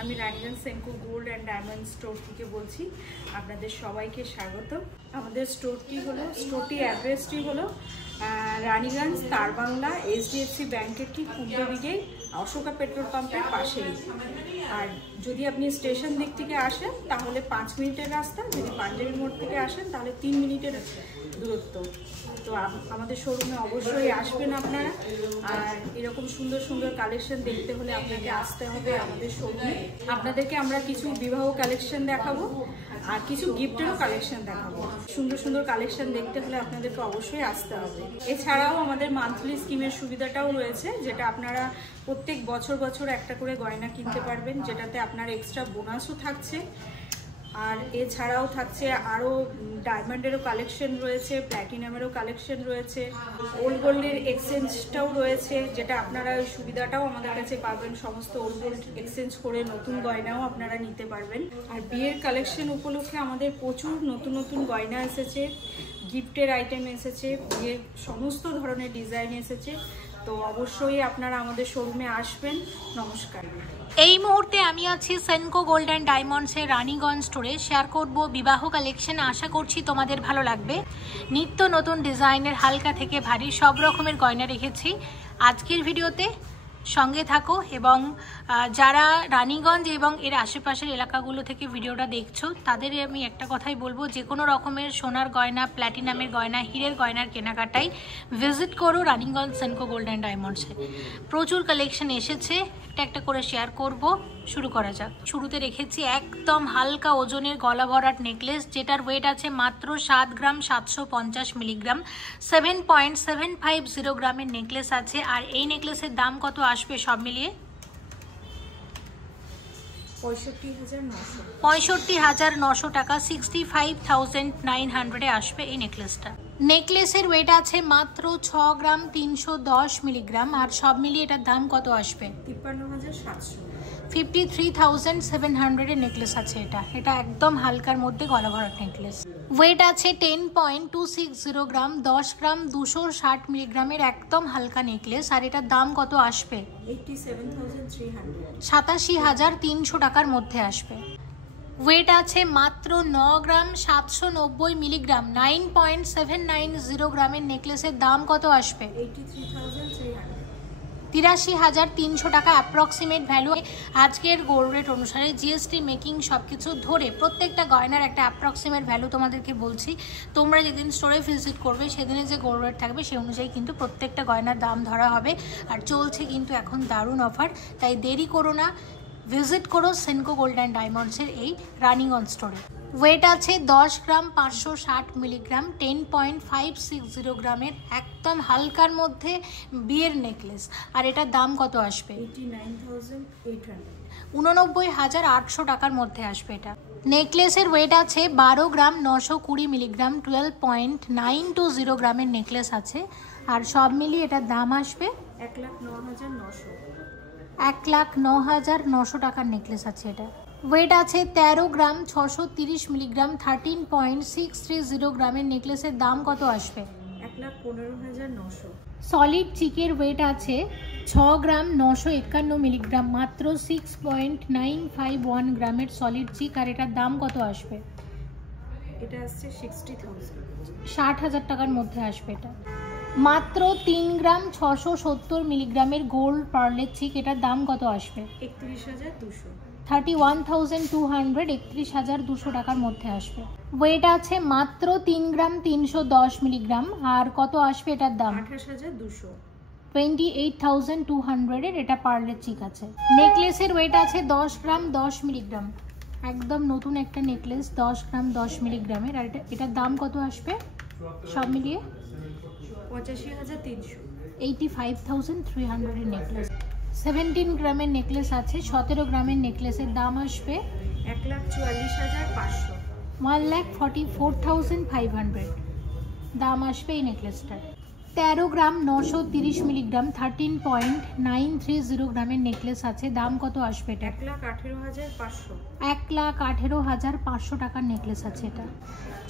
আমি Raniganj Senco gold and diamond store থেকে বলছি। আপনাদের সবাইকে স্বাগত। আমাদের স্টোরটি অ্যাড্রেসটি হলো রানীগঞ্জ তারবাংলা HDFC ব্যাংকের ঠিক পূর্ব দিকে অশোকা পেট্রোল পাম্পের পাশেই। আর যদি আপনি স্টেশন দিক থেকে আসেন তাহলে 5 মিনিটের রাস্তা, যদি পাঞ্জাবি মোড় থেকে আসেন তাহলে 3 মিনিটের দূরত্ব। তো আমাদের শোরুমে অবশ্যই আসবেন আপনারা। আর এরকম সুন্দর সুন্দর কালেকশন দেখতে হলে আপনাকে আসতে হবে আমাদের শোরুমে। আপনাদেরকে আমরা কিছু বিবাহ কালেকশন দেখাবো আর কিছু গিফটেরও কালেকশন দেখাবো। সুন্দর সুন্দর কালেকশন দেখতে হলে আপনাদেরকে অবশ্যই আসতে হবে। এছাড়াও আমাদের মান্থলি স্কিমের সুবিধাটাও রয়েছে, যেটা আপনারা প্রত্যেক বছর একটা করে গয়না কিনতে পারবেন, যেটাতে আপনার এক্সট্রা বোনাসও থাকছে। আর এছাড়াও থাকছে আরও ডায়মন্ডেরও কালেকশন রয়েছে, প্ল্যাটিনামেরও কালেকশন রয়েছে, ওল্ড গোল্ডের এক্সচেঞ্জটাও রয়েছে, যেটা আপনারা ওই সুবিধাটাও আমাদের কাছে পাবেন। সমস্ত ওল্ড গোল্ড এক্সচেঞ্জ করে নতুন গয়নাও আপনারা নিতে পারবেন। আর বিয়ের কালেকশন উপলক্ষে আমাদের প্রচুর নতুন নতুন গয়না এসেছে, গিফটের আইটেম এসেছে, বিয়ের সমস্ত ধরনের ডিজাইন এসেছে। তো অবশ্যই আপনারা আমাদের শোরুমে আসবেন। নমস্কার। এই মুহূর্তে আমি আছি সেনকো গোল্ড অ্যান্ড ডায়মন্ডসের রানীগঞ্জ স্টোরে। শেয়ার করব বিবাহ কালেকশন। আশা করছি তোমাদের ভালো লাগবে। নিত্য নতুন ডিজাইনের হালকা থেকে ভারী সব রকমের গয়না রেখেছি আজকের ভিডিওতে। সঙ্গে থাকো এবং যারা রানীগঞ্জ এবং এর আশেপাশের এলাকাগুলো থেকে ভিডিওটা দেখছো তাদের আমি একটা কথাই বলবো, যে কোনো রকমের সোনার গয়না, প্ল্যাটিনামের গয়না, হীরের গয়নার কেনাকাটায় ভিজিট করো রানীগঞ্জ সেনকো গোল্ড অ্যান্ড ডায়মন্ডসে। প্রচুর কালেকশন এসেছে, একটা করে শেয়ার করব। শুরু করা যাক। শুরুতে রেখেছি একদম হালকা ওজনের গলা ভরাট নেকলেস, যেটার ওয়েট আছে মাত্র 7 গ্রাম 750 মিলিগ্রাম। 7.750 গ্রামের নেকলেস আছে। আর এই নেকলেসের দাম কত আসবে সব মিলিয়ে? 65,900 টাকা। 65,900 আসবে এই নেকলেসটা। নেকলেসের ওয়েট আছে মাত্র 6 গ্রাম 310 মিলিগ্রাম। আর সব মিলিয়ে এটার দাম কত আসবে? 53,700। 53,700 এর নেকলেস আছে এটা একদম হালকার মধ্যে গলা ভরাট নেকলেস। ওয়েট আছে 10.260 গ্রাম। 10 গ্রাম 260 মিলিগ্রামের একদম হালকা নেকলেস। আর এটার দাম কত আসবে? 87,300 টাকার মধ্যে আসবে। ওয়েট আছে মাত্র 9 গ্রাম 790 মিলিগ্রাম। 9.790 গ্রামের নেকলেসের দাম কত আসবে? 83,300 টাকা অ্যাপ্রক্সিমেট ভ্যালু। আজকের গোল্ড রেট অনুসারে GST মেকিং সব কিছু ধরে প্রত্যেকটা গয়নার একটা অ্যাপ্রক্সিমেট ভ্যালু তোমাদেরকে বলছি। তোমরা যেদিন স্টোরে ভিজিট করবে সেদিনে যে গোল্ড রেট থাকবে সেই অনুযায়ী কিন্তু প্রত্যেকটা গয়নার দাম ধরা হবে। আর চলছে কিন্তু এখন দারুণ অফার, তাই দেরি করো না, ভিজিট করো সেনকো গোল্ড অ্যান্ড ডায়মন্ডসের এই রানীগঞ্জ স্টোরে। ওয়েট আছে 10 গ্রাম 560 মিলিগ্রাম। 10.560 গ্রামের একদম হালকার মধ্যে বিয়ের নেকলেস। আর এটার দাম কত আসবে? 89,800 টাকার মধ্যে আসবে এটা। নেকলেসের ওয়েট আছে 12 গ্রাম 920 মিলিগ্রাম। 12.920 গ্রামের নেকলেস আছে। আর সব মিলিয়ে এটার দাম আসবে 1,09,900। 1,09,900 টাকার নেকলেস আছে এটা। ওয়েট আছে 13 গ্রাম 630 মিলিগ্রাম। 13.630 গ্রামের নেকলেসের দাম কত আসবে? 1,15,900। সলিড চিকের ওয়েট আছে 6 গ্রাম 951 মিলিগ্রাম। মাত্র 6.951 গ্রামের সলিড চিক। আর এটার দাম কত আসবে? এটা আসছে 60,000 টাকার মধ্যে আসবে এটা। মাত্র 3 গ্রাম 670 মিলিগ্রামের গোল্ড পার্লের চিক। এটার দাম কত আসবে? 31,200। 31,200 31,200 টাকার মধ্যে আসবে। ওয়েট আছে মাত্র 3 গ্রাম 310 মিলিগ্রাম। আর কত আসবে এটার দাম? 28,200। 28,200 এর এটা পার্লের চিক আছে। নেকলেসের ওয়েট আছে 10 গ্রাম 10 মিলিগ্রাম। একদম নতুন একটা নেকলেস, 10 গ্রাম 10 মিলিগ্রামের। আর এটার দাম কত আসবে সব মিলিয়ে? 85,300। 85,300 এর নেকলেস। 17 গ্রামের নেকলেস আছে। 17 গ্রামের নেকলেসের দাম আসবে 1,44,500। 1,44,500 দাম আসবে এই নেকলেসটার। 13 গ্রাম 930 মিলিগ্রাম। 13.930 গ্রামের নেকলেস আছে। দাম কত আসবে এটা? 1,18,500। 1,18,500 টাকার নেকলেস আছে এটা।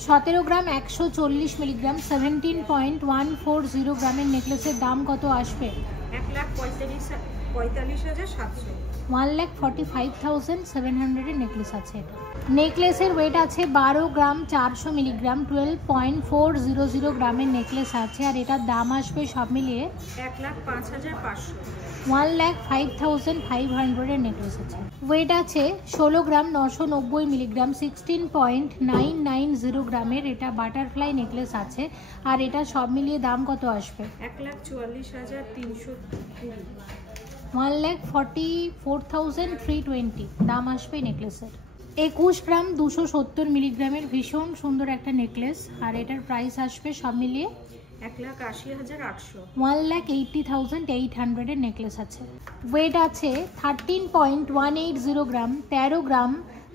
17 গ্রাম 140 মিলিগ্রাম। 17.140 গ্রামের নেকলেসের দাম কত আসবে? 1,45,700। 1,45,700 নেকলেস আছে এটা। নেকলেসের ওয়েট আছে 12 গ্রাম 400 মিলিগ্রাম, 12.400 গ্রামের নেকলেস আছে, আর এটার দাম আসবে সব মিলিয়ে 1,05,500। 1,05,500 নেকলেস আছে। ওয়েট আছে 16 গ্রাম 990 মিলিগ্রাম, 16.990 গ্রামের এটা বাটারফ্লাই নেকলেস আছে, আর এটা সব মিলিয়ে দাম কত আসবে? 1,44,320। 1,44,320 দাম আসবে নেকলেসের। 21 গ্রাম 270 মিলিগ্রামের ভীষণ সুন্দর একটা নেকলেস, আর এটার প্রাইস আসবে সব মিলিয়ে 1,80,800। 1,80,800 নেকলেস আছে। ওয়েট আছে 13.180 গ্রাম, 13 গ্রাম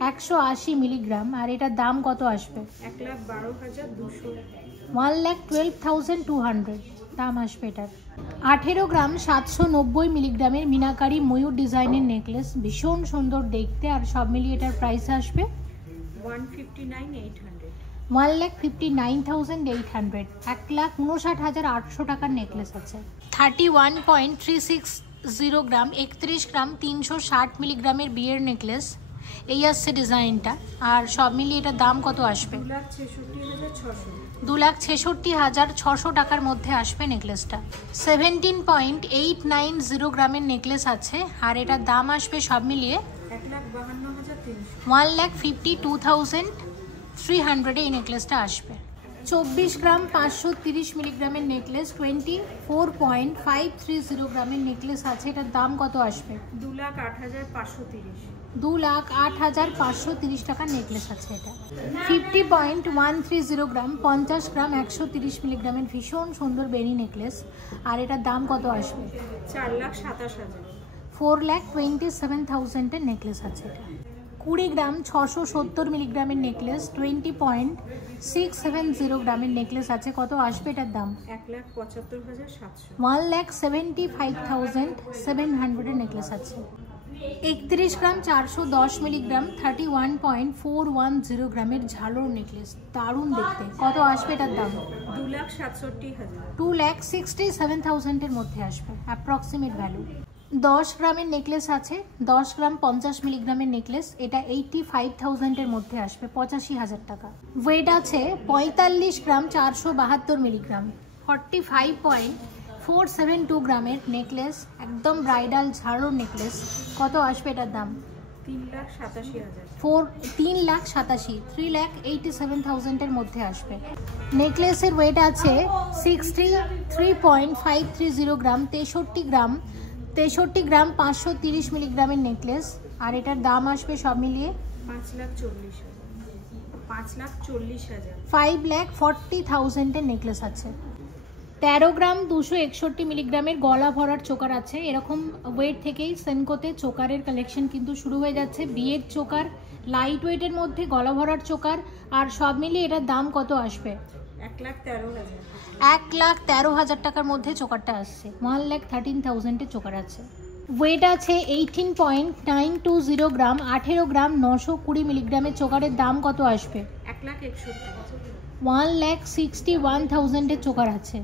180 মিলিগ্রাম, আর এটার দাম কত আসবে? 1,12,200। 1,12,200 দাম আসবে এটার। 18 গ্রাম 790 মিলিগ্রামের মিনাকারি ময়ূর ডিজাইনের নেকলেস, ভীষণ সুন্দর দেখতে, আর সব মিলিয়ে এটার প্রাইস আসবে 1,59,800। 1,59,800, 1,59,800 টাকার নেকলেস আছে। 31.360 গ্রাম, 31 গ্রাম 360 মিলিগ্রামের বিয়ের নেকলেস, এই আসছে ডিজাইনটা, আর সব মিলিয়ে এটার দাম কত আসবে? 2,66,600। 2,66,600 টাকার মধ্যে আসবে নেকলেসটা। 17.890 গ্রামের নেকলেস আছে, আর এটার দাম আসবে সব মিলিয়ে 1,52,300। 1,52,300 এই নেকলেসটা আসবে। 24 গ্রাম 530 মিলিগ্রামের নেকলেস, 24.530 গ্রামের নেকলেস আছে, এটার দাম কত আসবে? 2,08,530। 2,08,530 টাকার নেকলেস আছে এটা। 50.130 গ্রাম, 50 গ্রাম 130 মিলিগ্রামের ভীষণ সুন্দর বেনি নেকলেস, আর এটার দাম কত আসবে? 4,27,000। 4,27,000 এর নেকলেস আছে এটা। 20 গ্রাম 670 মিলিগ্রামের নেকলেস, 20.670 গ্রামের নেকলেস আছে, কত আসবে এটার দাম? 1,75,700। 1,75,700 এর নেকলেস আছে। 31 গ্রাম 410 মিলিগ্রাম, 31.410 গ্রামের ঝালর নেকলেস, দারুণ দেখতে, কত আসবে এটার দাম? 2,67,000। 2,67,000 এর মধ্যে আসবে অ্যাপ্রক্সিমেট ভ্যালু। 10 গ্রামের নেকলেস আছে, 10 গ্রাম 50 মিলিগ্রামের নেকলেস, এটা 85,000 এর মধ্যে আসবে, 85,000 টাকা। ওয়েট আছে 45 গ্রাম 472 মিলিগ্রাম, 45.472 গ্রামের নেকলেস, একদম ব্রাইডাল ঝাড়ুর নেকলেস, কত আসবে এটার দাম? 3,87,000। 3,87,000, 3,87,000 এর মধ্যে আসবে। নেকলেসের ওয়েট আছে 63.530 গ্রাম, 63 গ্রাম 530 মিলিগ্রামের নেকলেস, আর এটার দাম আসবে সব মিলিয়ে 5,40,000। 5,40,000। 5,40,000 এর নেকলেস আছে। 13 গ্রাম 261 মিলিগ্রামের গলা ভরার চোকার আছে। এরকম ওয়েট থেকেই সেনকোতে চোকারের কালেকশন কিন্তু শুরু হয়ে যাচ্ছে। বিয়ের চোকার, লাইট ওয়েটের মধ্যে গলা ভরার চোকার, আর সব মিলিয়ে এটার দাম কত আসবে? 1,13,000। 1,13,000 টাকার মধ্যে চোকারটা আসছে। 1,13,000 এর চোকার আছে। ওয়েট আছে 18.920 গ্রাম, 18 গ্রাম 920 মিলিগ্রামের চোকারের দাম কত আসবে? 1,61,000। 1,61,000 এর চোকার আছে।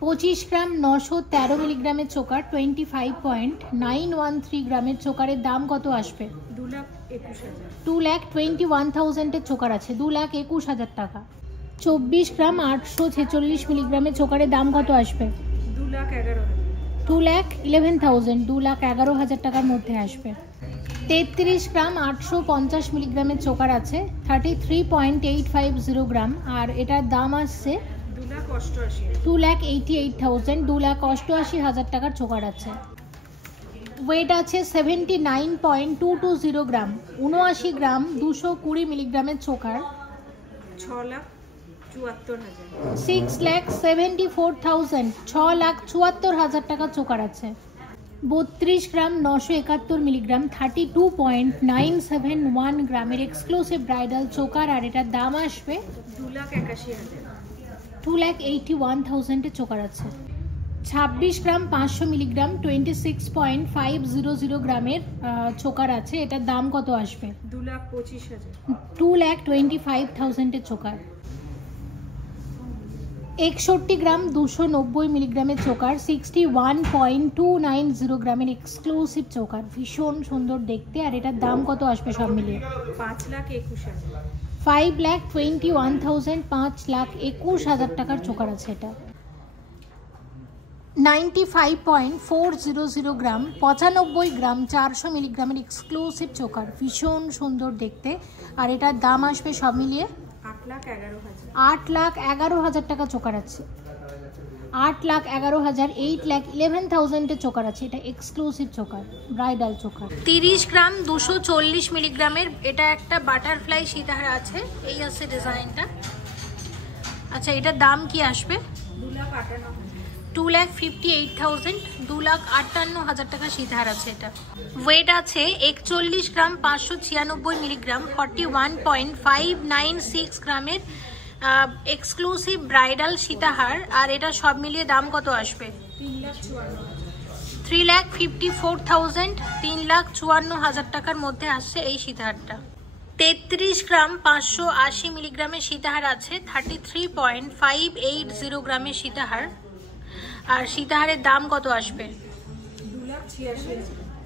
25 গ্রাম 913 মিলিগ্রামের চোকার, 25.913 গ্রামের চোকারের দাম কত আসবে? 2,21,000। 2,21,000 এর চোকার আছে, 2,21,000 টাকা। 24 গ্রাম 846 মিলিগ্রামের চোকারের দাম কত আসবে? 2,11,000। 2,11,000, 2,11,000 টাকার মধ্যে আসবে। 33 গ্রাম 850 মিলিগ্রামের চোকার আছে, 33.850 গ্রাম, আর এটার দাম আসছে 2,88,000, 2,88,000 টাকার চোকার আছে। ওয়েট আছে 79.220 গ্রাম, 79 গ্রাম 220 মিলিগ্রামের চোকার, 6,74,000। 6,74,000, 6,74,000 টাকা চোকার আছে। 32 গ্রাম 971 মিলিগ্রাম, 32.971 গ্রামের এক্সক্লুসিভ ব্রাইডাল চোকার, আর এটার দাম আসবে 2,81,000। 2,81,000 এর চোকার আছে। 26 গ্রাম 500 মিলিগ্রাম, 26.500 গ্রামের চোকার আছে, এটার দাম কত আসবে? 2,25,000। 2,25,000 এর চোকার। 61 গ্রাম 290 মিলিগ্রামের চোকার, 61.290 গ্রামের এক্সক্লুসিভ চোকার, ভীষণ সুন্দর দেখতে। আর এটার দাম কত আসবে সব মিলিয়ে? 5,21,000। 5,21,000, 5,21,000 টাকার চোকার আছে এটা। 95.400 গ্রাম, 95 গ্রাম 400 মিলিগ্রামের এক্সক্লুসিভ চোকার, ভীষণ সুন্দর দেখতে। আর এটার দাম আসবে সব মিলিয়ে 8,11,000 টাকা চোকার আছে। 8,11,000, 8,11,000 চোকার আছে। এটা এক্সক্লুসিভ চোকার, ব্রাইডাল চোকার। 30 গ্রাম 240 মিলিগ্রামের এটা একটা বাটারফ্লাই সীতাহার আছে, এই আছে ডিজাইনটা। আচ্ছা, এটার দাম কি আসবে? 2,58,000, 2,58,000 টাকা সীতাহার আছে এটা। ওয়েট আছে 41 গ্রাম 596 মিলিগ্রাম, 41.596 গ্রামের এক্সক্লুসিভ ব্রাইডাল সীতাহার। আর এটা সব মিলিয়ে দাম কত আসবে? 3,54,000, 3,54,000 টাকার মধ্যে আসছে এই সীতাহারটা। 33 গ্রাম 580 মিলিগ্রামের সীতাহার আছে, 33.580 গ্রামের সীতাহার। আর সীতাহারের দাম কত আসবে?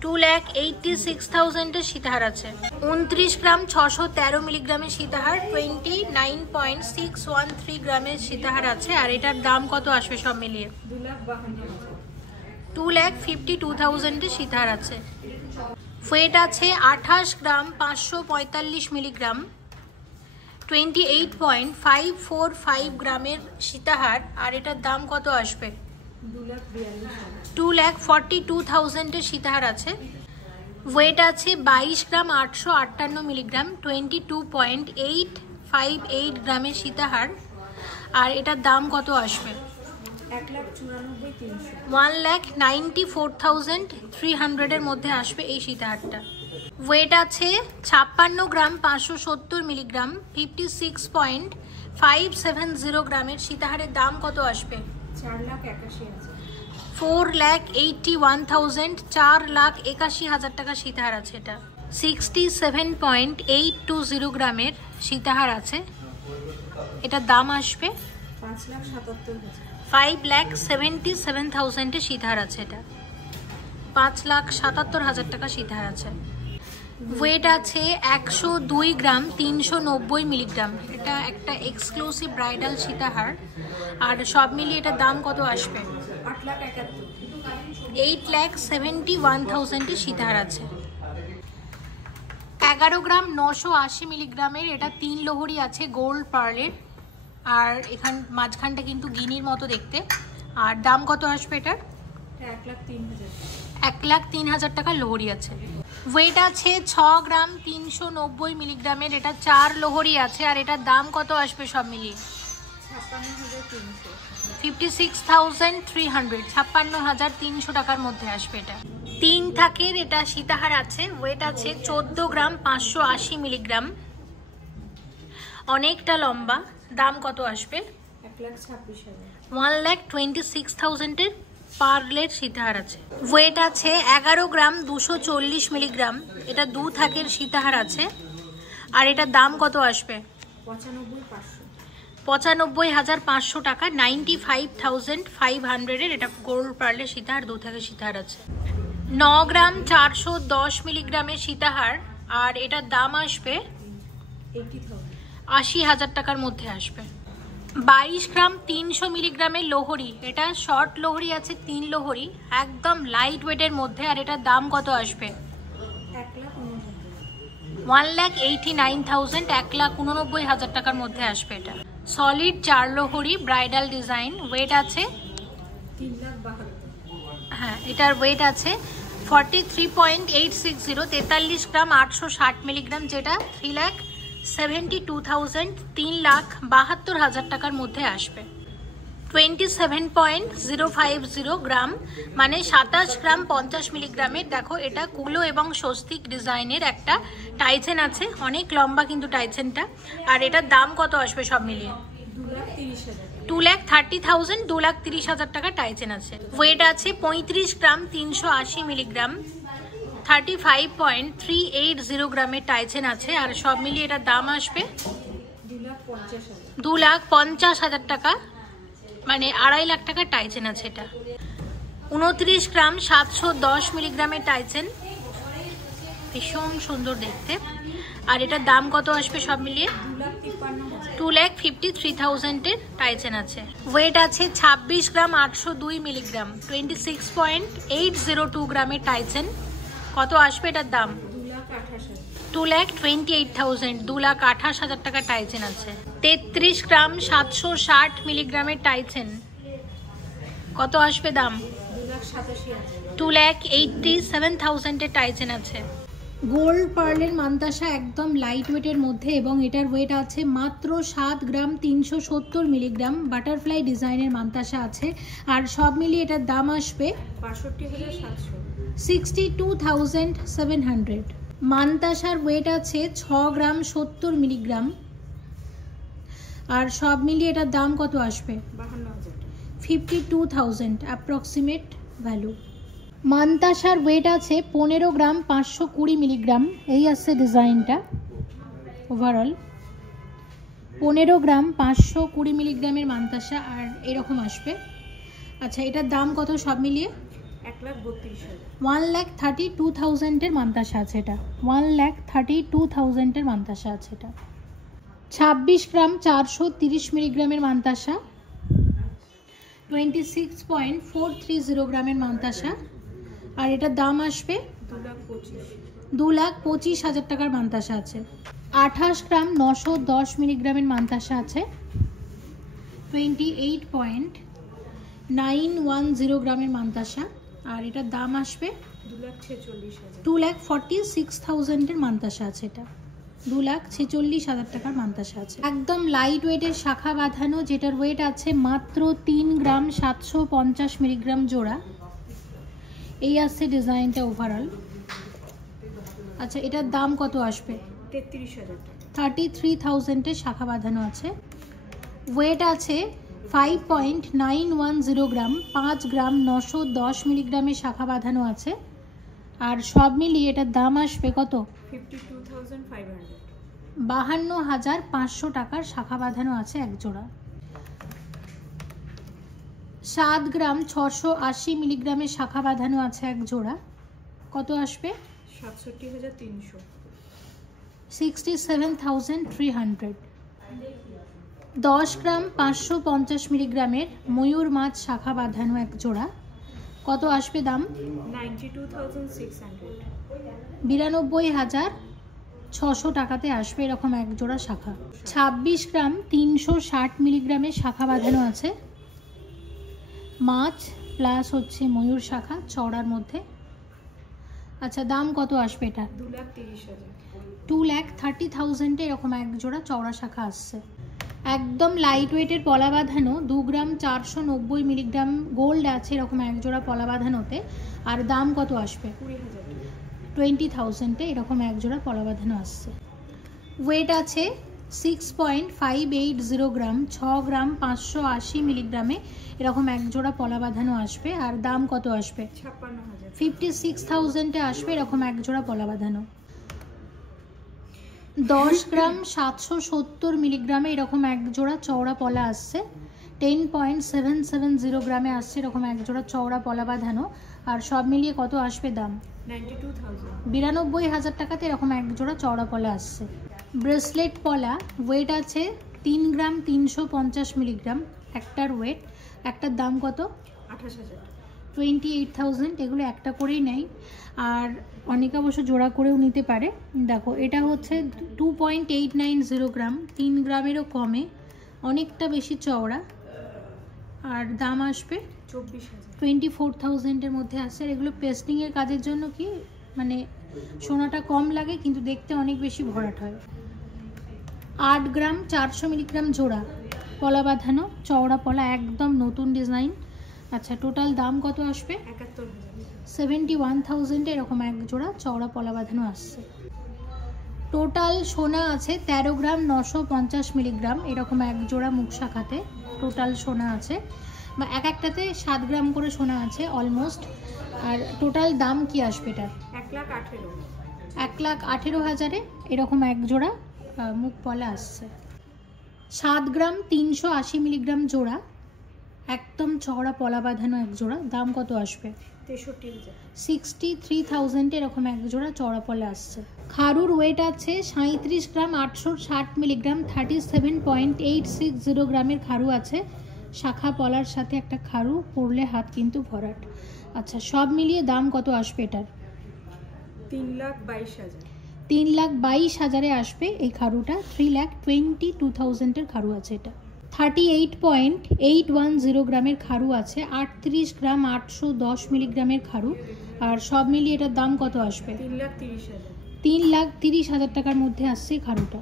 2,86,000 সীতাহার আছে। 29 গ্রাম 613 মিলিগ্রামের সীতাহার, 29.613 গ্রামের সীতাহার আছে। আর এটার দাম কত আসবে সব মিলিয়ে? 2,52,000 সীতাহার আছে। ওয়েট আছে 28 গ্রাম 545 মিলিগ্রাম, 28.545 গ্রামের সীতাহার। আর এটার দাম কত আসবে? 2,42,000 সীতাহার আছে। ওয়েট আছে 22 গ্রাম 858 মিলিগ্রাম, 22.858 গ্রামের সীতাহার। আর এটার দাম কত আসবে? 1,94,300 মধ্যে আসবে এই সীতাহারটা। ওয়েট আছে 56 গ্রাম 570 মিলিগ্রাম, 56.570 গ্রামের সীতাহারের দাম কত আসবে? 4,81,000, 4,81,000 টাকা সীতাহার আছে এটা। 67.820 গ্রামের সীতাহার আছে, এটার দাম আসবে 5,77,000 সীতাহার আছে এটা। 5,77,000 টাকা সীতাহার আছে। ওয়েট আছে 102 গ্রাম 390 মিলিগ্রাম, এটা একটা এক্সক্লুসিভ ব্রাইডাল সীতাহার। আর সব মিলিয়ে এটার দাম কত আসবে? 8,71,000 সীতাহার আছে। 11 গ্রাম 980 মিলিগ্রামের এটা 3 লোহরি আছে গোল্ড পার্লের। আর এখান মাঝখানটা কিন্তু গিনির মতো দেখতে। আর দাম কত আসবে এটার? 1,03,000 টাকা লোহরি আছে। ওয়েট আছে 6 গ্রাম 390 মিলিগ্রামের, এটা 4 লোহরি আছে। আর এটার দাম কত আসবে সব মিলিয়ে? 56,300, 56,300 টাকার মধ্যে আসবে এটা। 3 থাকের এটা সীতাহার আছে। ওয়েট আছে 14 গ্রাম 580 মিলিগ্রাম, অনেকটা লম্বা। দাম কত আসবে? 1,26,000 পার্লের সীতাহার আছে। ওয়েট আছে 11 গ্রাম 240 মিলিগ্রাম, এটা 2 থাকের সীতাহার আছে। আর এটার দাম কত আসবে? 95,500 টাকা, 95,500 এটা গোল্ড পার্লের সীতাহার, 2 থাকের সীতাহার আছে। 9 গ্রাম 410 মিলিগ্রামের সীতাহার। আর এটার দাম আসবে 80,000 টাকার মধ্যে আসবে। 22 গ্রাম 300 মিলিগ্রামের লোহরি, এটা শর্ট লোহরি আছে, 3 লোহরি, একদম লাইট ওয়েটের মধ্যে। আর এটার দাম কত আসবে? 1,89,000, 1,89,000 টাকার মধ্যে আসবে এটা। সলিড 4 লোহরি ব্রাইডাল ডিজাইন। ওয়েট আছে, হ্যাঁ এটার ওয়েট আছে 43.860, 43 গ্রাম 860 মিলিগ্রাম, যেটা 3,72,000, 3,72,000 টাকার মধ্যে আসবে। 27.050 গ্রাম, মানে 27 গ্রাম 50 মিলিগ্রামের। দেখো এটা কুলো এবং স্বস্তিক ডিজাইনের একটা টাইচেন আছে, অনেক লম্বা কিন্তু টাইচেনটা। আর এটার দাম কত আসবে সব মিলিয়ে? 2,30,000, 2,30,000 টাকা টাইচেন আছে। ওয়েট আছে 35 গ্রাম 380 মিলিগ্রাম, 35.380 গ্রামের টাইচেন আছে। আর সব মিলিয়ে এটার দাম আসবে 2,50,000 টাকা মানে 2.5 লাখ টাকার টাইচেন আছে এটা। 29 গ্রাম 710 মিলিগ্রামের টাইচেন, ভীষণ সুন্দর দেখতে। আর এটার দাম কত আসবে সব মিলিয়ে? 2,53,000 টাইচেন আছে। ওয়েট আছে 26 গ্রাম 802 মিলিগ্রাম, 26.802 গ্রামের টাইচেন। কত আসবে এটার দাম? 2,28,000, 2,28,000 টাকা টাইচেন আছে। 33 গ্রাম 760 মিলিগ্রামের টাইচেন, কত আসবে দাম? 2,87,000 টাইচেন আছে। গোল্ড পার্লের মান্তাসা একদম লাইট ওয়েটের মধ্যে এবং এটার ওয়েট আছে মাত্র 7 গ্রাম 370 মিলিগ্রাম। বাটারফ্লাই ডিজাইনের মান্তাসা আছে আর সব মিলিয়ে এটার দাম আসবে 62,700। মান্তাসার ওয়েট আছে 6 গ্রাম 70 মিলিগ্রাম আর সব মিলিয়ে এটার দাম কত আসবে? 52,000 অ্যাপ্রক্সিমেট ভ্যালু। মান্তাসার ওয়েট আছে 15 গ্রাম 520 মিলিগ্রাম। এই আছে ডিজাইনটা ওভারঅল 15 গ্রাম 520 মিলিগ্রামের মান্তাসা আর এরকম আসবে। আচ্ছা, এটার দাম কত সব মিলিয়ে? 1,32,000 এর মান্তাসা আছে এটা। 1,32,000 এর মান্তাসা আছে এটা। 26 গ্রাম 430 মিলিগ্রামের মান্তাসা, 26.430 গ্রামের মান্তাসা আর এটার দাম আসবে 2,25,000 টাকার মান্তাসা আছে। 28 গ্রাম 910 মিলিগ্রামের মান্তাসা আছে, 28.910 গ্রামের মান্তাসা আর এটার দাম আসবে 2,46,000 এর মান্তাসা আছে এটা। 2,46,000 টাকার মান্তাসা আছে। একদম লাইট ওয়েটের শাখা বাঁধানো, যেটার ওয়েট আছে মাত্র 3 গ্রাম 750 মিলিগ্রাম জোড়া। এই আছে ডিজাইনটা ওভারঅল। আচ্ছা, এটার দাম কত আসবে? 33,000 এর শাখা বাঁধানো আছে। ওয়েট আছে 5.910 গ্রাম, 5 গ্রাম 910 মিলিগ্রামের শাখা বাঁধানো আছে আর সব মিলিয়ে এটার দাম আসবে কত? 52,500 টাকার শাখা বাঁধানো আছে এক জোড়া। 7 গ্রাম 680 মিলিগ্রামের শাখা বাঁধানো আছে এক জোড়া, কত আসবে? 67,300, 67,300। 10 গ্রাম 550 মিলিগ্রামের ময়ূর মাছ শাখা বাঁধানো এক জোড়া, কত আসবে দাম? 92,600, 92,600 টাকাতে আসবে এরকম এক জোড়া শাখা। 26 গ্রাম 360 মিলিগ্রামের শাখা বাঁধানো আছে, মাছ প্লাস হচ্ছে ময়ূর শাখা চওড়ার মধ্যে। আচ্ছা, দাম কত আসবে এটা? 2,30,000 এরকম এক জোড়া চওড়া শাখা আসছে। একদম লাইট ওয়েটের পলা বাঁধানো 2 গ্রাম 490 মিলিগ্রাম গোল্ড আছে এরকম এক জোড়া পলা বাঁধানোতে আর দাম কত আসবে? 20,000 এরকম এক জোড়া পলা বাঁধানো আসছে। ওয়েট আছে 6.580 গ্রাম, 6 গ্রাম 580 মিলিগ্রামে এরকম এক জোড়া পলা বাঁধানো আসবে আর দাম কত আসবে? 56,000 আসবে এরকম এক জোড়া পলা বাঁধানো। 10 গ্রাম 770 মিলিগ্রামে এরকম এক জোড়া চওড়া পলা আসছে, 10.770 গ্রামে আসছে এরকম এক জোড়া চওড়া পলা বাঁধানো আর সব মিলিয়ে কত আসবে দাম? 92,000 টাকাতে এরকম এক জোড়া চওড়া পলা আসছে। ব্রেসলেট পলা, ওয়েট আছে 3 গ্রাম 350 মিলিগ্রাম একটার ওয়েট, একটার দাম কত? 28,000। এগুলো একটা করেই নেয় আর অনেকে অবশ্য জোড়া করেও নিতে পারে। দেখো, এটা হচ্ছে 2.890 গ্রাম, 3 গ্রামেরও কমে, অনেকটা বেশি চওড়া আর দাম আসবে 24,000 এর মধ্যে আসছে। আর এগুলো পেস্টিংয়ের কাজের জন্য কি মানে সোনাটা কম লাগে কিন্তু দেখতে অনেক বেশি ভরাট হয়। 8 গ্রাম 400 মিলিগ্রাম জোড়া পলা বাঁধানো চওড়া পলা, একদম নতুন ডিজাইন। আচ্ছা, টোটাল দাম কত আসবে? 71,000 এরকম এক জোড়া চওড়া পলা বাঁধানো আসছে। টোটাল সোনা আছে 13 গ্রাম 950 মিলিগ্রাম এরকম এক জোড়া মুখ শাখাতে টোটাল সোনা আছে, বা এক একটাতে 7 গ্রাম করে সোনা আছে অলমোস্ট। আর টোটাল দাম কি আসবে এটার? 1,18,000 এরকম এক জোড়া মুখ পলা আসছে। 7 গ্রাম 380 মিলিগ্রাম জোড়া একদম চওড়া পলা বাঁধানো এক জোড়া, দাম কত আসবে? 63,000 এরকম এক জোড়া চওড়া পলা আসছে। খারুর ওয়েট আছে 37 গ্রাম, 860 মিলিগ্রাম, 37.860 গ্রামের খারু আছে। শাখা পলার সাথে একটা খারু পরলে হাত কিন্তু ভরাট। আচ্ছা, সব মিলিয়ে দাম কত আসবে এটার? 3,22,000। 3,22,000-এ আসবে এই খারুটা। 3,22,000 এর খারু আছে এটা। 38.810 গ্রামের খারু আছে, 38 গ্রাম 810 মিলিগ্রামের খারু। আর সব মিলিয়ে এটার দাম কত আসবে? 3,30,000। 3,30,000 টাকার মধ্যে আসছে এই খারুটা।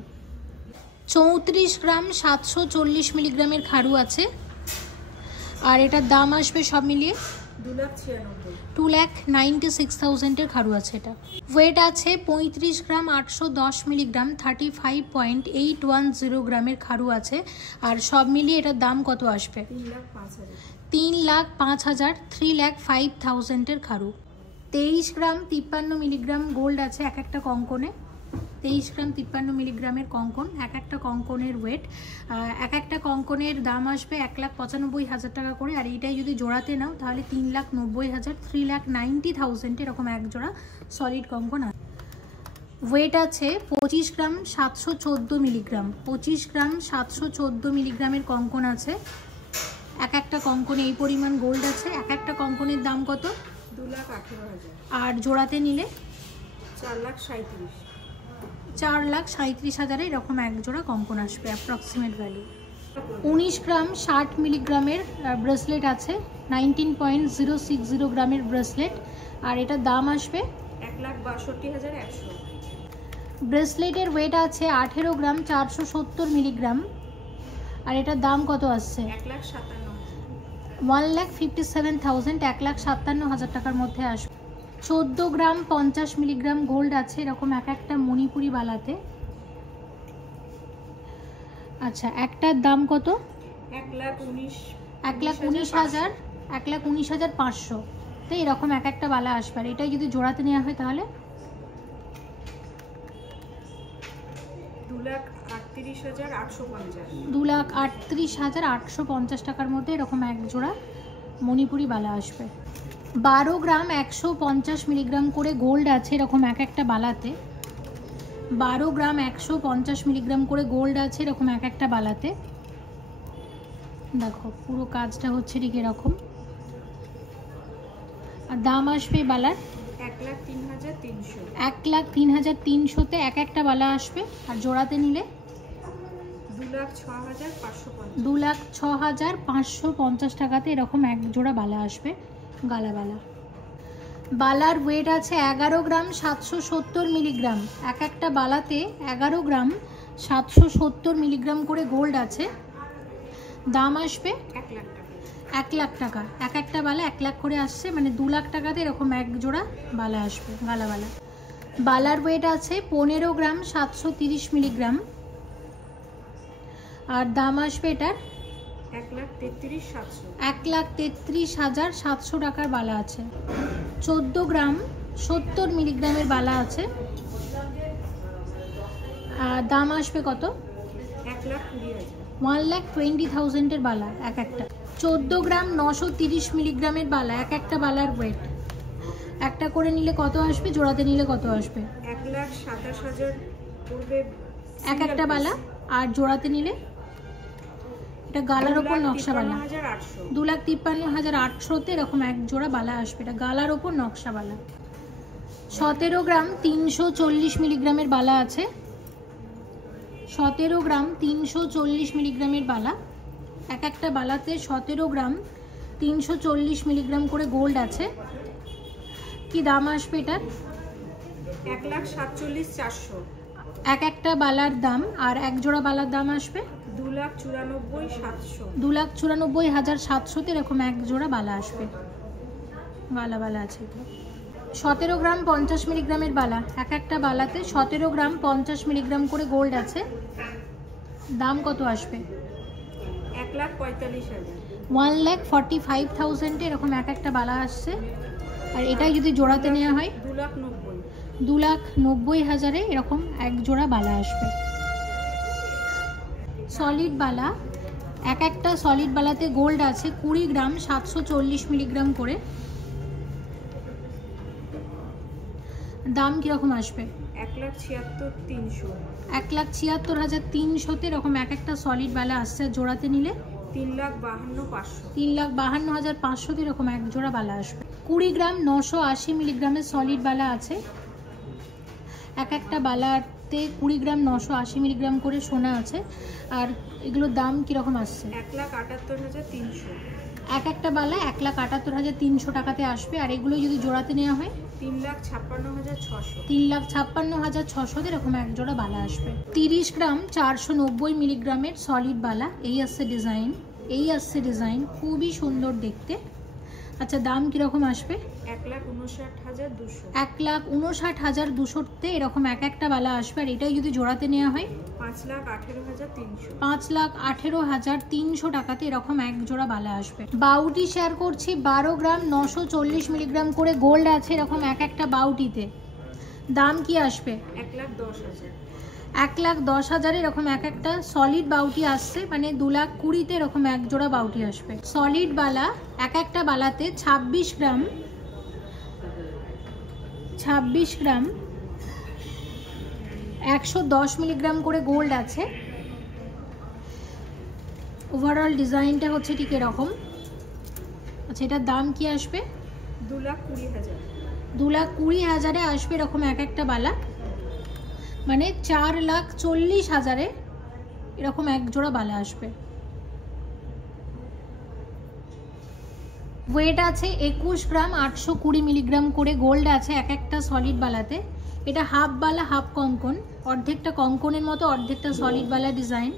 34 গ্রাম 740 মিলিগ্রামের খারু আছে, আর এটার দাম আসবে সব মিলিয়ে 2,96,000 এর খারু আছে এটা। ওয়েট আছে 35 গ্রাম 810 মিলিগ্রাম, 35.810 গ্রামের খারু আছে। আর সব মিলিয়ে এটার দাম কত আসবে? 3,05,000, 3,05,000 এর খারু। 23 গ্রাম 53 মিলিগ্রাম গোল্ড আছে এক একটা কঙ্কনে। 23 গ্রাম 53 মিলিগ্রামের কঙ্কন, এক একটা কঙ্কনের ওয়েট। এক একটা কঙ্কনের দাম আসবে 1,95,000 টাকা করে। আর এইটাই যদি জোড়াতে নাও তাহলে 3,90,000, 3,90,000 এরকম এক জোড়া সলিড কঙ্কন আছে। ওয়েট আছে 25 গ্রাম 714 মিলিগ্রাম, 25 গ্রাম 714 মিলিগ্রামের কঙ্কন আছে। এক একটা কঙ্কনে এই পরিমাণ গোল্ড আছে। এক একটা কঙ্কনের দাম কত? 2,18,000। আর জোড়াতে নিলে 4,37,000। 4,37,000 এরকম এক জোড়া কঙ্কন আসবে অ্যাপ্রক্সিমেট ভ্যালু। 19 গ্রাম 60 মিলিগ্রামের ব্রেসলেট আছে, 19.060 গ্রামের ব্রেসলেট। আর এটার দাম আসবে 1,62,100। ব্রেসলেটের ওয়েট আছে 18 গ্রাম 470 মিলিগ্রাম। আর এটার দাম কত আসছে? 1,57,000, 1,57,000 টাকার মধ্যে আসবে। 14 গ্রাম 50 মিলিগ্রাম গোল্ড আছে এরকম এক একটা মণিপুরি বালাতে। আচ্ছা, একটার দাম কত? 1,19,000, 1,19,500। তো এরকম এক একটা বালা আসবে। আর এটাই যদি জোড়াতে নেওয়া হয় তাহলে 2,38,850। 2,38,850 টাকার মধ্যে এরকম এক জোড়া মণিপুরি বালা আসবে। 12 গ্রাম 150 মিলিগ্রাম করে গোল্ড আছে এরকম এক একটা বালাতে। 12 গ্রাম 150 মিলিগ্রাম করে গোল্ড আছে এরকম এক একটা বালাতে। দেখো পুরো কাজটা হচ্ছে ঠিক এরকম। আর দাম আসবে বালার 1,03,300। 1,03,300-তে এক একটা বালা আসবে। আর জোড়াতে নিলে 2,06,550। 2,06,550 টাকাতে এরকম এক জোড়া বালা আসবে, গালা বালা। বালার ওয়েট আছে 11 গ্রাম 770 মিলিগ্রাম। এক একটা বালাতে 11 গ্রাম 770 মিলিগ্রাম করে গোল্ড আছে। দাম আসবে 1 লাখ টাকা। এক একটা বালা 1 লাখ করে আসছে, মানে 2 লাখ টাকাতে এরকম এক জোড়া বালা আসবে, গালা বালা। বালার ওয়েট আছে 15 গ্রাম 730 মিলিগ্রাম। আর দাম আসবে এটার 1,33,700 টাকার বালা আছে। 14 গ্রাম 70 মিলিগ্রামের বালা আছে। আর দাম আসবে কত? 1,20,000 এর বালা এক একটা। 14 গ্রাম 930 মিলিগ্রামের বালা এক একটা বালার ওয়েট। একটা করে নিলে কত আসবে? জোড়াতে নিলে কত আসবে? 1,27,000 পড়বে এক একটা বালা। আর জোড়াতে নিলে এটা গালার ওপর নকশা বালা 2,53,800-তে এরকম এক জোড়া বালা আসবে। এটা গালার ওপর নকশা বালা। 17 গ্রাম 340 মিলিগ্রামের বালা আছে। 17 গ্রাম 340 মিলিগ্রামের বালা। এক একটা বালাতে 17 গ্রাম 340 মিলিগ্রাম করে গোল্ড আছে। কি দাম আসবে এটার? 1,47,400 এক একটা বালার দাম। আর এক জোড়া বালার দাম আসবে 2,94,700। 2,94,700-তে এরকম এক জোড়া বালা আসবে, বালা বালা আছে। 17 গ্রাম 50 মিলিগ্রামের বালা। এক একটা বালাতে 17 গ্রাম 50 মিলিগ্রাম করে গোল্ড আছে। দাম কত আসবে? 1,45,000। 1,45,000-এ এরকম এক একটা বালা আসছে। আর এটাই যদি জোড়াতে নেওয়া হয় 2,90,000-এ এরকম এক জোড়া বালা আসবে। সলিড বালা এক একটা সলিড বালাতে গোল্ড আছে 20 গ্রাম 740 মিলিগ্রাম করে। দাম কিরকম আসবে? 1,76,300। 1,76,300 এরকম এক একটা সলিড বালা আসছে। জোড়াতে নিলে 3,52,500। 3,52,500 এরকম এক জোড়া বালা আসবে। 20 গ্রাম 980 মিলিগ্রামের সলিড বালা আছে। এক একটা বালাতে 20 গ্রাম 980 মিলিগ্রাম করে সোনা আছে। আর এগুলোর দাম কিরকম আসছে? 1,78,300। এক একটা বালা 1,78,300 টাকাতে আসবে। আর এগুলো যদি জোড়াতে নেওয়া হয় 3,56,600। 3,56,600 এরকম এক জোড়া বালা আসবে। 30 গ্রাম 490 মিলিগ্রামের সলিড বালা, এই আসছে ডিজাইন, খুবই সুন্দর দেখতে। আচ্ছা, দাম কিরকম আসবে? 1,59,200। 1,59,200 এরকম এক একটা বালা আসবে। আর এটাই যদি জোড়াতে নেওয়া হয় 5,18,300। 5,18,300 টাকাতে এরকম এক জোড়া বালা আসবে। বাউটি শেয়ার করছি 12 গ্রাম 940 মিলিগ্রাম করে গোল্ড আছে এরকম এক একটা বাউটিতে। দাম কি আসবে? 1,10,000। 1,10,000 এরকম এক একটা সলিড বাউটি আসছে, মানে 2,20,000 এরকম এক জোড়া বাউটি আসবে। সলিড বালা এক একটা বালাতে 26 গ্রাম 110 মিলিগ্রাম করে গোল্ড আছে। ওভারঅল ডিজাইনটা হচ্ছে ঠিক এরকম। আচ্ছা, এটার দাম কি আসবে? 2,20,000। 2,20,000 আসবে এরকম এক একটা বালা, মানে 4,40,000 এরকম এক জোড়া বালা আসবে। ওয়েট আছে 21 গ্রাম 820 মিলিগ্রাম করে গোল্ড আছে এক একটা সলিড বালাতে। এটা হাফ বালা হাফ কঙ্কন, অর্ধেকটা কঙ্কনের মতো অর্ধেকটা সলিড বালা ডিজাইন।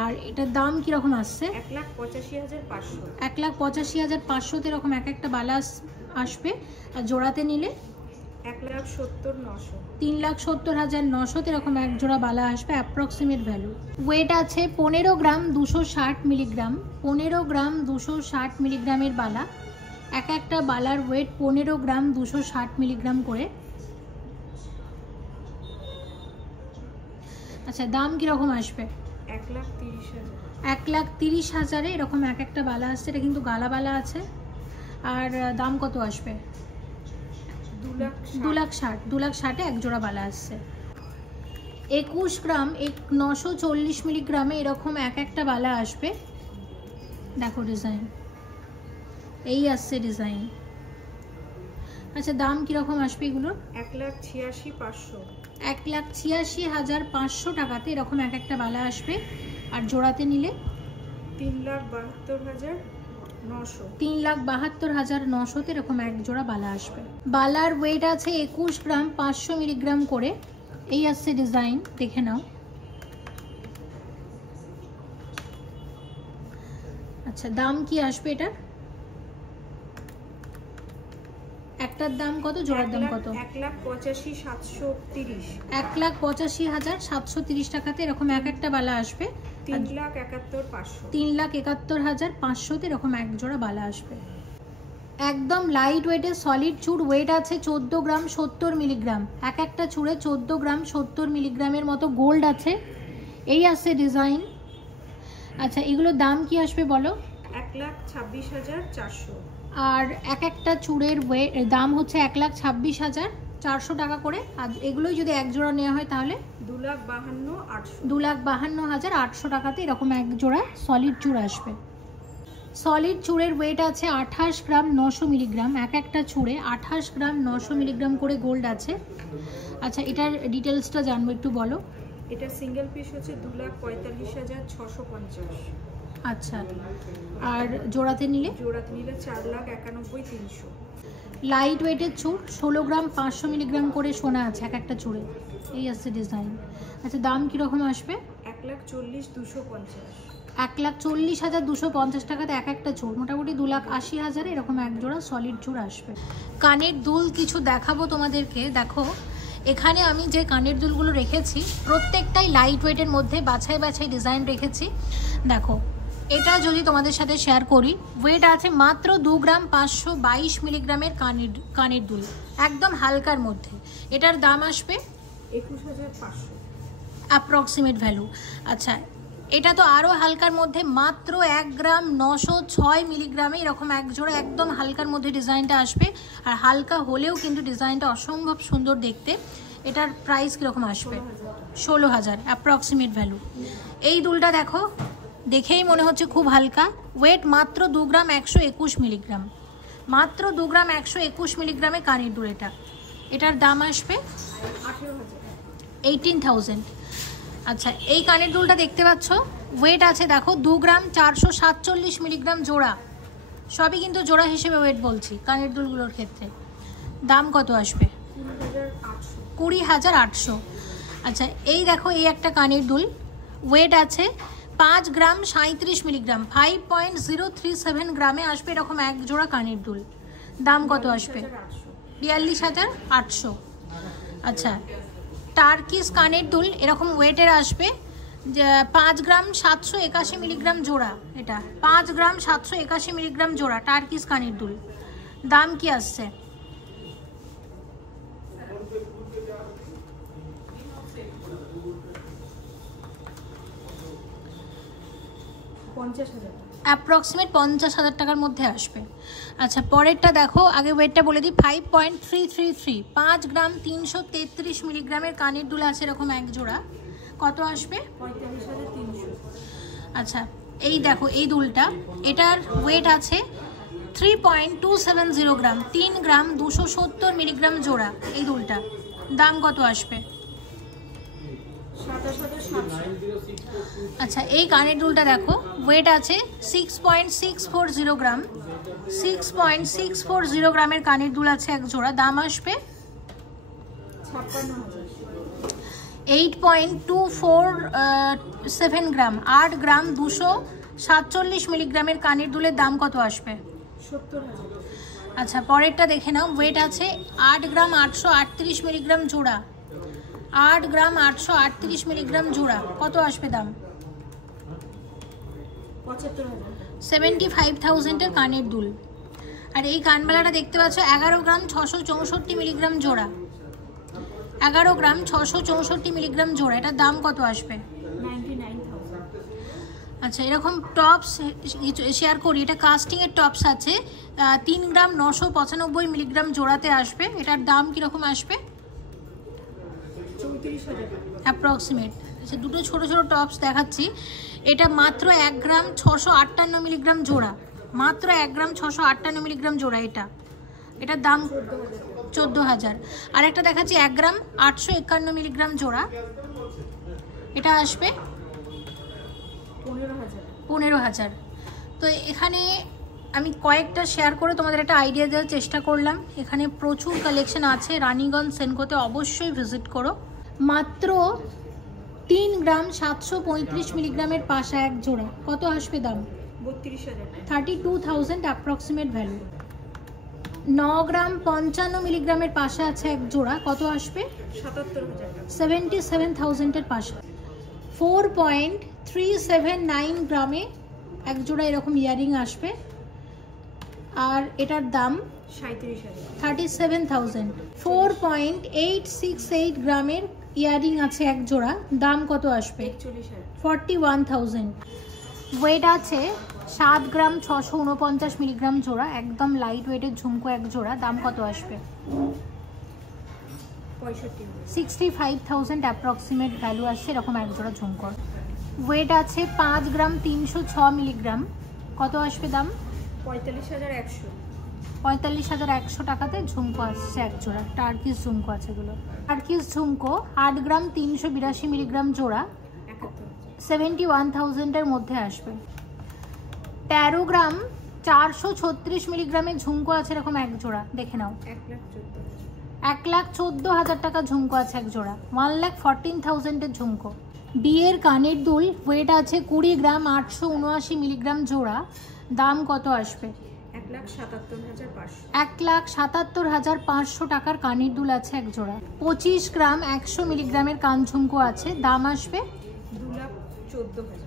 আর এটার দাম কিরকম আসছে? 1,85,500। 1,85,500 এরকম এক একটা বালা আসবে। আর জোড়াতে নিলে 1,70,900। 3,70,900 এরকম এক জোড়া বালা আসবে, অ্যাপ্রক্সিমেট ভ্যালু। ওয়েট আছে 15 গ্রাম 260 মিলিগ্রাম। 15 গ্রাম 260 মিলিগ্রামের বালা। এক একটা বালার ওয়েট 15 গ্রাম 260 মিলিগ্রাম করে। আচ্ছা, দাম কিরকম আসবে? 1,30,000। 1,30,000 এরকম এক একটা বালা আসছে। এটা কিন্তু গালা বালা আছে। আর দাম কত আসবে? 2,60,000 এক জোড়া বালা আসছে। 21 গ্রাম 940 মিলিগ্রামে এরকম এক একটা বালা আসবে। দেখো ডিজাইন, এই আসছে ডিজাইন। আচ্ছা, দাম কিরকম আসবে এগুলোর? 1,86,500। 1,86,500 টাকাতে এরকম এক একটা বালা আসবে। আর জোড়াতে নিলে 3,72,900। 3,72,900 এরকম এক জোড়া বালা আসবে। বালার ওয়েট আছে 21 গ্রাম 500 মিলিগ্রাম করে। এই আসছে ডিজাইন, দেখে নাও। আচ্ছা, দাম কি আসবে এটার? একটার দাম কত, জোড়ার দাম কত? 1,85,730। 1,85,730 টাকাতে এরকম এক একটা বালা আসবে। 3,71,500। 3,71,500 এরকম এক জোড়া বালা আসবে। একদম লাইট ওয়েটের সলিড চুড়, ওয়েট আছে 14 গ্রাম 70 মিলিগ্রাম। এক একটা চুড়ে 14 গ্রাম 70 মিলিগ্রামের মতো গোল্ড আছে। এই আছে ডিজাইন। আচ্ছা, এগুলোর দাম কি আসবে বলো? 1,26,400। আর এক একটা চুড়ের দাম হচ্ছে 1,26,400 টাকা করে। আর এগুলোই যদি এক জোড়া নেওয়া হয় তাহলে 2,52,800। 2,52,800 টাকাতে এরকম এক জোড়া সলিড চুড় আসবে। সলিড চুড়ের ওয়েট আছে 28 গ্রাম 900 মিলিগ্রাম। এক একটা চুড়ে 28 গ্রাম 900 মিলিগ্রাম করে গোল্ড আছে। আচ্ছা, এটার ডিটেলসটা জানবো, একটু বলো। এটা সিঙ্গেল পিস হচ্ছে 2,45,650। আচ্ছা, আর জোড়াতে নিলে? 4,91,300। লাইট ওয়েটের চুড় 16 গ্রাম 500 মিলিগ্রাম করে সোনা আছে এক একটা চুড়ে। এই আছে ডিজাইন। আচ্ছা, দাম কিরকম আসবে? 1,40,250। 1,40,250 টাকাতে এক একটা চুড়, মোটামুটি 2,80,000 এরকম এক জোড়া সলিড চুড় আসবে। কানের দুল কিছু দেখাবো তোমাদেরকে। দেখো, এখানে আমি যে কানের দুলগুলো রেখেছি প্রত্যেকটাই লাইট ওয়েটের মধ্যে বাছাই বাছাই ডিজাইন রেখেছি। দেখো, এটা যদি তোমাদের সাথে শেয়ার করি, ওয়েট আছে মাত্র 2 গ্রাম 522 মিলিগ্রামের কানের দুল, একদম হালকার মধ্যে। এটার দাম আসবে 21,500 অ্যাপ্রক্সিমেট ভ্যালু। আচ্ছা, এটা তো আরও হালকার মধ্যে, মাত্র 1 গ্রাম 906 মিলিগ্রামে এরকম এক জোড়া একদম হালকার মধ্যে ডিজাইনটা আসবে। আর হালকা হলেও কিন্তু ডিজাইনটা অসম্ভব সুন্দর দেখতে। এটার প্রাইস কীরকম আসবে? 16,000 অ্যাপ্রক্সিমেট ভ্যালু। এই দুলটা দেখো, দেখেই মনে হচ্ছে খুব হালকা। ওয়েট মাত্র 2 গ্রাম 121 মিলিগ্রাম, মাত্র 2 গ্রাম 121 মিলিগ্রামে কানের দুল। এটার দাম আসবে 18,000। আচ্ছা, এই কানের দুলটা দেখতে পাচ্ছ, ওয়েট আছে দেখো 2 গ্রাম 447 মিলিগ্রাম জোড়া। সবই কিন্তু জোড়া হিসেবে ওয়েট বলছি কানের দুলগুলোর ক্ষেত্রে। দাম কত আসবে? 20,800। আচ্ছা, এই দেখো, এই একটা কানের দুল, ওয়েট আছে 5 গ্রাম 37 মিলিগ্রাম, 5.037 গ্রামে আসবে এরকম এক জোড়া কানের দুল। দাম কত আসবে? 42,800। আচ্ছা, টার্কিস কানের দুল এরকম ওয়েটের আসবে 5 গ্রাম 781 মিলিগ্রাম জোড়া। এটা 5 গ্রাম 781 মিলিগ্রাম জোড়া টার্কিস কানের দুল। দাম কি আসছে? 50,000, অ্যাপ্রক্সিমেট 50,000 টাকার মধ্যে আসবে। আচ্ছা, পরেরটা দেখো, আগে ওয়েটটা বলে দিই, 5.333, 5 গ্রাম 333 মিলিগ্রামের কানের দুল আছে এরকম এক জোড়া। কত আসবে? 45,300। আচ্ছা, এই দেখো এই দুলটা, এটার ওয়েট আছে 3.270 গ্রাম, 3 গ্রাম 270 মিলিগ্রাম জোড়া এই দুলটা। দাম কত আসবে? 27,700। আচ্ছা, এই কানের দুলটা দেখো, ওয়েট আছে 6.640 গ্রাম, 6.640 গ্রামের কানের দুল আছে এক জোড়া। দাম আসবে 56,000। 8.247 গ্রাম, 8 গ্রাম 247 মিলিগ্রামের কানের দুলের দাম কত আসবে? 70,000। আচ্ছা, পরেরটা দেখে নাও, ওয়েট আছে 8 গ্রাম 838 মিলিগ্রাম জোড়া, 8 গ্রাম 838 মিলিগ্রাম জোড়া। কত আসবে দাম? 75,000। 75,000-এর কানের দুল। আর এই কানবালাটা দেখতে পাচ্ছ 11 গ্রাম 664 মিলিগ্রাম জোড়া, 11 গ্রাম 664 মিলিগ্রাম জোড়া। এটার দাম কত আসবে? 99,000। আচ্ছা, এরকম টপস শেয়ার করি, এটা কাস্টিংয়ের টপস আছে, 3 গ্রাম 995 মিলিগ্রাম জোড়াতে আসবে। এটার দাম কীরকম আসবে? 34,000 অ্যাপ্রক্সিমেট। আচ্ছা, দুটো ছোটো ছোটো টপস দেখাচ্ছি, এটা মাত্র 1 গ্রাম 658 মিলিগ্রাম জোড়া, মাত্র 1 গ্রাম 658 মিলিগ্রাম জোড়া। এটার দাম 14,000। আর একটা দেখাচ্ছি 1 গ্রাম 851 মিলিগ্রাম জোড়া, এটা আসবে 15,000। তো এখানে আমি কয়েকটা শেয়ার করে তোমাদের একটা আইডিয়া দেওয়ার চেষ্টা করলাম। এখানে প্রচুর কালেকশন আছে, রানীগঞ্জ সেনকোতে অবশ্যই ভিজিট করো। মাত্র 3 গ্রাম 735 মিলিগ্রামের পাশা এক জোড়া। কত আসবে দাম? 32,000। 32,000 অ্যাপ্রক্সিমেট ভ্যালু। 9 গ্রাম 55 মিলিগ্রামের পাশা আছে এক জোড়া। কত আসবে? 77,000। 77,000-এর পাশা। 4.379 গ্রামে এক জোড়া এরকম ইয়ারিং আসবে। আর এটার দাম 37,000। 4.868 গ্রামের ইয়ারিং আছে এক জোড়া। দাম কত আসবে? 41,000। ওয়েট আছে 7 গ্রাম 649 মিলিগ্রাম জোড়া, একদম লাইট ওয়েটের ঝুমকো এক জোড়া। দাম কত আসবে? 65,000 অ্যাপ্রক্সিমেট ভ্যালু আসছে এরকম এক জোড়া ঝুমকোর। ওয়েট আছে 5 গ্রাম 306 মিলিগ্রাম। কত আসবে দাম? 45,100। 45,100 টাকাতে ঝুমকো আসছে এক জোড়া। টার্কিস ঝুমকো আছে এগুলো। টার্কিস ঝুমকো 8 গ্রাম 382 মিলিগ্রাম জোড়া, 71,000-এর মধ্যে আসবে। 13 গ্রাম 436 মিলিগ্রামের ঝুমকো আছে এরকম এক জোড়া, দেখে নাও। 1,14,000 টাকা ঝুমকো আছে এক জোড়া। 1,14,000-এর ঝুমকো। বিয়ের কানের দুল, ওয়েট আছে 20 গ্রাম 879 মিলিগ্রাম জোড়া। দাম কত আসবে? 1,77,500। 1,77,500 টাকার কানের দুল আছে এক জোড়া। 25 গ্রাম 100 মিলিগ্রামের কান ঝুমকো আছে। দাম আসবে 2,14,000।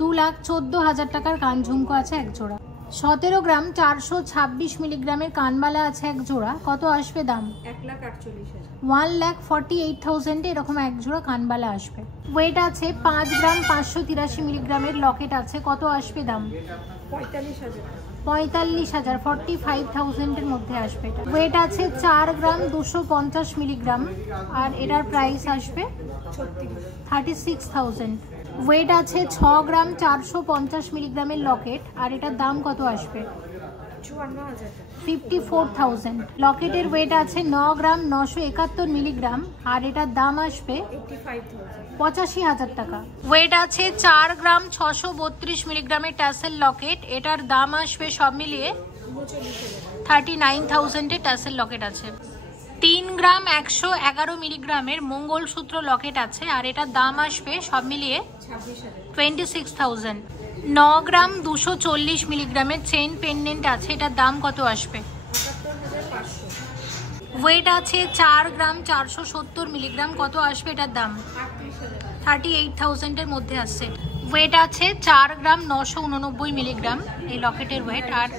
2,14,000 টাকার কান ঝুমকো আছে এক জোড়া। 17 গ্রাম 426 মিলিগ্রামের কানবালা আছে এক জোড়া, কত আসবে দাম? 1,48,000। 1,48,000 এরকম এক জোড়া কানবালা আসবে। ওয়েট আছে 5 গ্রাম 583 মিলিগ্রামের লকেট আছে, কত আসবে দাম? 45,000। 45,000, 45,000 এর মধ্যে আসবে এটা। ওয়েট আছে 4 গ্রাম 250 মিলিগ্রাম আর এটার প্রাইস আসবে 36,000। ওয়েট আছে 6 গ্রাম 450 মিলিগ্রামের লকেট আর এটার দাম কত আসবে? 54,000। 54,000। লকেটের ওয়েট আছে 9 গ্রাম 971 মিলিগ্রাম আর এটার দাম আসবে 85,000 টাকা। ওয়েট আছে 4 গ্রাম 632 মিলিগ্রামের ট্যাসেল লকেট, এটার দাম আসবে সব মিলিয়ে 39,000 এর ট্যাসেল লকেট আছে। 3 গ্রাম 111 মিলিগ্রামের মঙ্গলসূত্র লকেট আছে আর এটার দাম আসবে সব মিলিয়ে 26,000। 9 গ্রাম 240 মিলিগ্রামের চেইন পেন্ডেন্ট আছে, এটার দাম কত আসবে? 78,500। ওয়েট আছে 4 গ্রাম 470 মিলিগ্রাম, কত আসবে এটার দাম? 38,000 এর মধ্যে আসছে। ওয়েট আছে 4 গ্রাম 989 মিলিগ্রাম এই লকেটের ওয়েট আর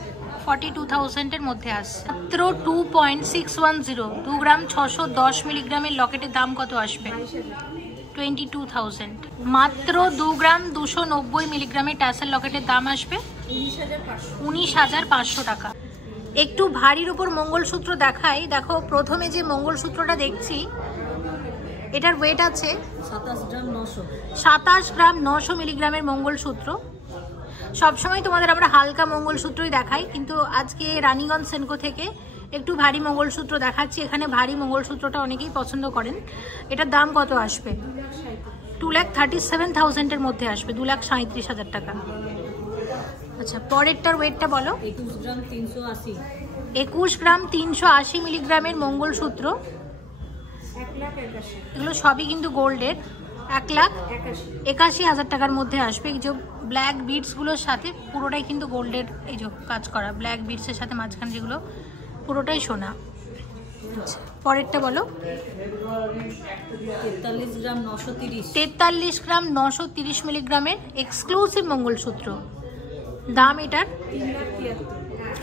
42,000 এর মধ্যে আসছে। মাত্র 2.610 2 গ্রাম 610 মিলিগ্রামের লকেটের দাম কত আসবে? 22,000। মাত্র 2 গ্রাম 290 মিলিগ্রামের ট্যাসেল লকেটের দাম আসবে 19,500 টাকা। একটু ভারীর উপর মঙ্গলসূত্র দেখাই। দেখো প্রথমে যে মঙ্গলসূত্রটা দেখছি এটার ওয়েট আছে 27 গ্রাম 900 মিলিগ্রামের মঙ্গলসূত্র। সবসময় তোমাদের আমরা হালকা মঙ্গলসূত্রই দেখাই, কিন্তু আজকে রানীগঞ্জ সেনকো থেকে একটু ভারী মঙ্গলসূত্র দেখাচ্ছি। এখানে ভারী মঙ্গলসূত্রটা অনেকেই পছন্দ করেন। এটার দাম কত আসবে? 2,37,000 এর মধ্যে আসবে, 2,37,000 টাকা। আচ্ছা পরেরটার ওয়েটটা বলো। 21 গ্রাম 380 মিলিগ্রামের মঙ্গলসূত্র, এগুলো সবই কিন্তু গোল্ডের। 1,81,000 টাকার মধ্যে আসবে। এই যে ব্ল্যাক বিডসগুলোর সাথে পুরোটাই কিন্তু গোল্ডের, এই যে কাজ করা ব্ল্যাক বিডসের সাথে মাঝখানে যেগুলো পুরোটাই সোনা। আচ্ছা পরেরটা বলো। 43 গ্রাম 930 মিলিগ্রামের এক্সক্লুসিভ মঙ্গলসূত্র, দাম এটার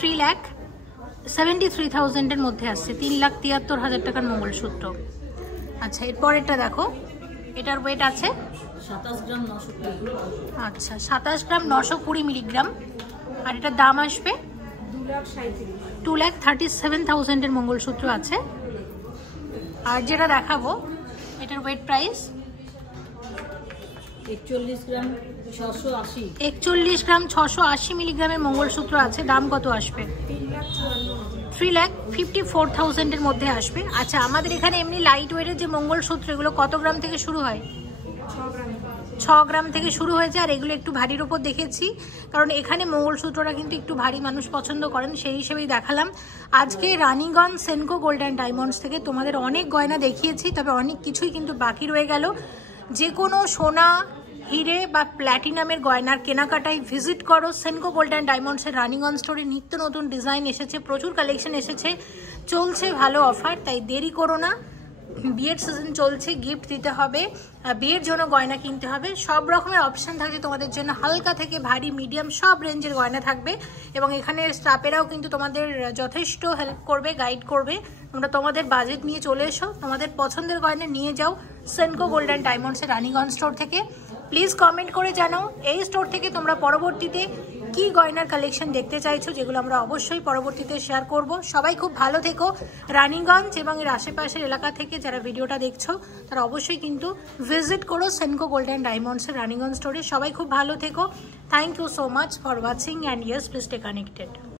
3,73,000 এর মধ্যে আসছে, 3,73,000 টাকার মঙ্গলসূত্র। আচ্ছা এর পরেরটা দেখো, এটার ওয়েট আছে 27 গ্রাম 920। আচ্ছা 27 গ্রাম 920 মিলিগ্রাম আর এটার দাম আসবে 2,37,000 এর মঙ্গলসূত্র আছে। আর যেটা দেখাবো এটার ওয়েট প্রাইস 41 গ্রাম 680 মিলিগ্রামের মঙ্গলসূত্র আছে, দাম কত আসবে? 3,54,000 এর মধ্যে আসবে। আচ্ছা আমাদের এখানে এমনি লাইট ওয়েটের যে মঙ্গলসূত্র এগুলো কত গ্রাম থেকে শুরু হয়? 6 গ্রাম থেকে শুরু হয়েছে। আর এগুলো একটু ভারীর ওপর দেখেছি কারণ এখানে মঙ্গলসূত্রটা কিন্তু একটু ভারী মানুষ পছন্দ করেন, সেই হিসেবেই দেখালাম। আজকে Raniganj Senco gold and diamonds থেকে তোমাদের অনেক গয়না দেখিয়েছি, তবে অনেক কিছুই কিন্তু বাকি রয়ে গেল। যে কোনো সোনা হিরে বা প্ল্যাটিনামের গয়নার কেনাকাটায় ভিজিট করো সেনকো গোল্ড অ্যান্ড ডায়মন্ডসের রানীগঞ্জ স্টোরে। নিত্য নতুন ডিজাইন এসেছে, প্রচুর কালেকশন এসেছে, চলছে ভালো অফার, তাই দেরি করো না। বিয়ের সিজন চলছে, গিফট দিতে হবে, বিয়ের জন্য গয়না কিনতে হবে, সব রকমের অপশান থাকছে তোমাদের জন্য। হালকা থেকে ভারী মিডিয়াম সব রেঞ্জের গয়না থাকবে এবং এখানে স্টাফেরাও কিন্তু তোমাদের যথেষ্ট হেল্প করবে, গাইড করবে। তোমরা তোমাদের বাজেট নিয়ে চলে এসো, তোমাদের পছন্দের গয়না নিয়ে যাও সেনকো গোল্ড অ্যান্ড ডায়মন্ডসের রানীগঞ্জ স্টোর থেকে। প্লিজ কমেন্ট করে জানাও এই স্টোর থেকে তোমরা পরবর্তীতে কি গয়নার কালেকশন দেখতে চাইছো, যেগুলো আমরা অবশ্যই পরবর্তীতে শেয়ার করব। সবাই খুব ভালো থেকো। রানীগঞ্জ এবং এর আশেপাশের এলাকা থেকে যারা ভিডিওটা দেখছো তারা অবশ্যই কিন্তু ভিজিট করো সেনকো গোল্ড অ্যান্ড ডায়মন্ডসের রানীগঞ্জ স্টোরে। সবাই খুব ভালো থেকো। Thank you so much for watching and yes please stay connected.